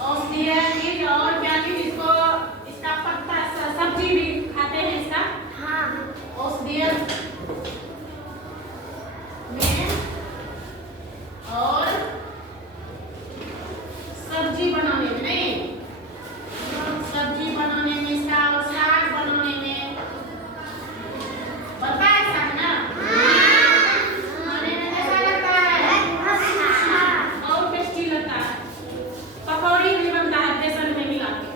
औषधीय चीज और क्या चीज इसको इसका पत्ता सब्जी भी खाते हैं इसका। हाँ औषधीय में और सब्जी बनाने में नहीं, सब्जी बनाने में इसका और साग बनाने में बनता है साग ना। खाने में कैसा लगता है? और टेस्टी लगता है। पकौड़ी भी बनता है बेसन में मिला के।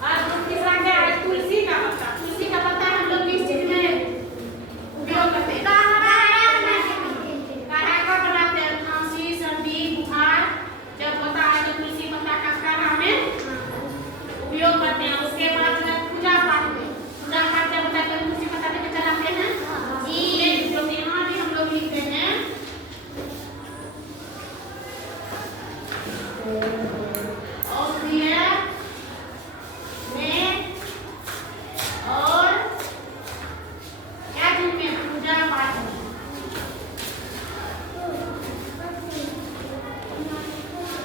और तीसरा क्या है? तुलसी का पत्ता। तुलसी का पत्ता हम लोग किस चीज में उपयोग करते हैं? काढ़ा का बनाते हैं। खांसी सर्दी बुखार जब होता है तो तुलसी पत्ता का काढ़ा में उपयोग करते हैं। उसके बाद पूजा पाठ में जब होता है तो तुलसी पत्ता लेकर चलाते हैं। जो यहाँ भी हम लोग लिखते हैं औषधीय में और क्या चीज में? पूजा पाठ में।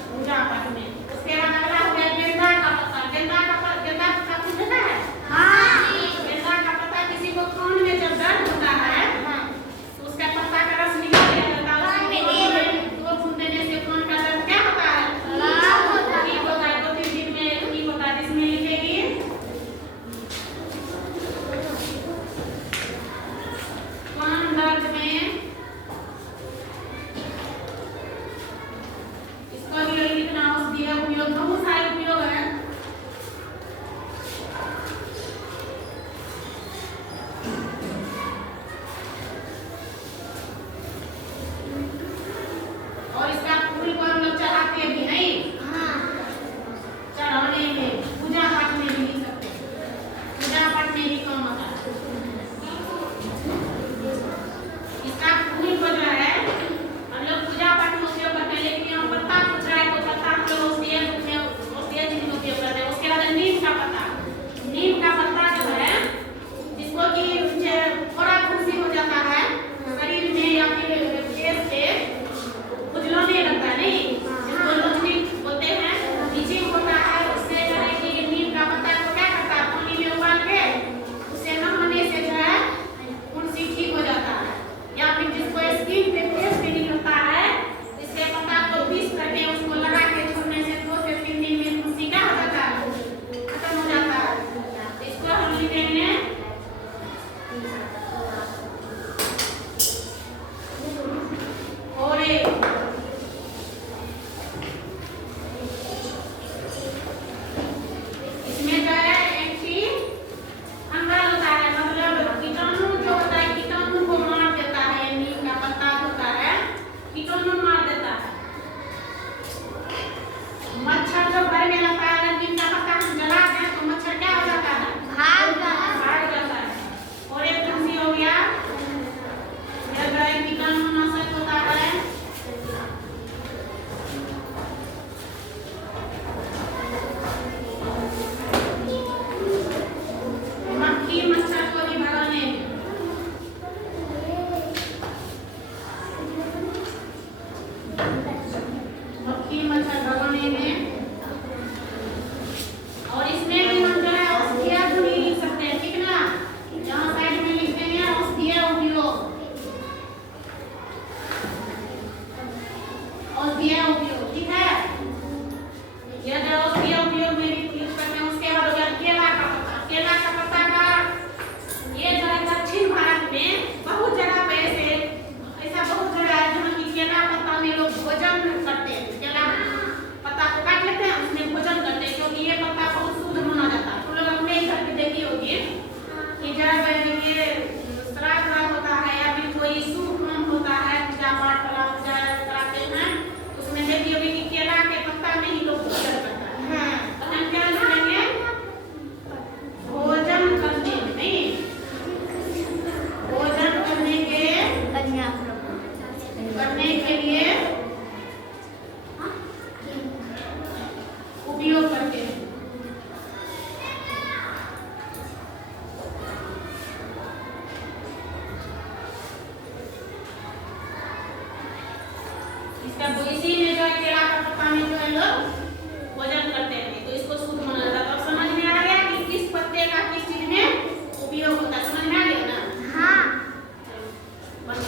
पूजा पाठ में। उसके बाद अगला हो गया गेंदा का पत्ता। गेंदा का पत्ता कुछ होता है? गेंदा का पत्ता किसी को कान में जब दर्द होता है तो उसका पत्ता का रस निकाल दिया जाता है। दो बूंद देने से कान का दर्द क्या होता है? ठीक होता है। 2-3 दिन में ठीक होता है। जिसमें लिखेगी कान दर्द में इसका भी लिखना औषधीय उपयोग। बहुत सारे उपयोग है। और इसका फूल को हम लोग चढ़ाते भी नहीं। चढ़ाने में पूजा पाठ में भी लिख सकते हैं। पूजा पाठ में भी काम आता है। इसका फूल को जो है हम लोग पूजा पाठ में उपयोग करते हैं। लेकिन यहाँ पत्ता पूछ रहा है तो पत्ता हम लोग औषधीय चीज में उपयोग करते हैं। उसके बाद नीम का पत्ता। नीम का पत्ता जो है जिसको कि थोड़ा खुशी हो जाता है शरीर में या फिर फेस पे खुजलाने लगता है नहीं, जिसको लोचनी बोलते हैं, नीचिंग होता है। उससे जो है कि नीम का पत्ता को क्या करता है? पानी में उबाल के उसे नहाने से जो है फुंसी ठीक हो जाता है। या फिर जिसको स्किन पे फेस पे निकलता है इसके पत्ता को पीस करके उसको लगा के छोड़ने से 2 से 3 दिन में फुंसी क्या हो जाता है? खत्म हो जाता है। इसको हम लिखेंगे और इसमें जो है एंटी फंगल होता है। मतलब कीटाणु जो होता है कीटाणु को मार देता है। नीम का पत्ता होता है कीटाणु मार देता है। मच्छर जो घर में रहता है अगर नीम का पत्ता हम जला दें तो मच्छर क्या हो जाता है? भाग जाता है। और एक तुलसी हो गया यह जो है कीटाणु नाशक होता है। मक्खी मच्छर को भी भगाने में। मक्खी मच्छर भगाने में। और इसमें भी हम जो है औषधीय गुण लिख सकते हैं। ठीक ना? यहाँ साइड में लिखते हैं औषधीय उपयोग। औषधीय उपयोग ठीक है। यह जो औषधीय उपयोग में भी लिख सकते हैं। उसके बाद हो गया केला का पत्ता। केला का पत्ता का ये जो है दक्षिण भारत में बहुत जगह पे ऐसा बहुत जगह है जहाँ की केला पत्ता में लोग भोजन करते हैं। केला पत्ता को काट लेते हैं उसमें भोजन करते हैं क्योंकि ये पत्ता बहुत शुद्ध माना जाता है। तुम लोग अपने घर पे देखी होगी कि जब ये श्राद्ध होता है या फिर कोई शुभ काम होता है पूजा पाठ वाला पूजा कराते हैं उसमें देखी होगी कि केला के पत्ता में ही लोग भोजन करता है। तो हम क्या लिखेंगे? भोजन करने में नहीं, भोजन करने के लिए उपयोग करते हैं। तब इसी में जो है केला का पत्ता में जो है लोग भोजन करते हैं।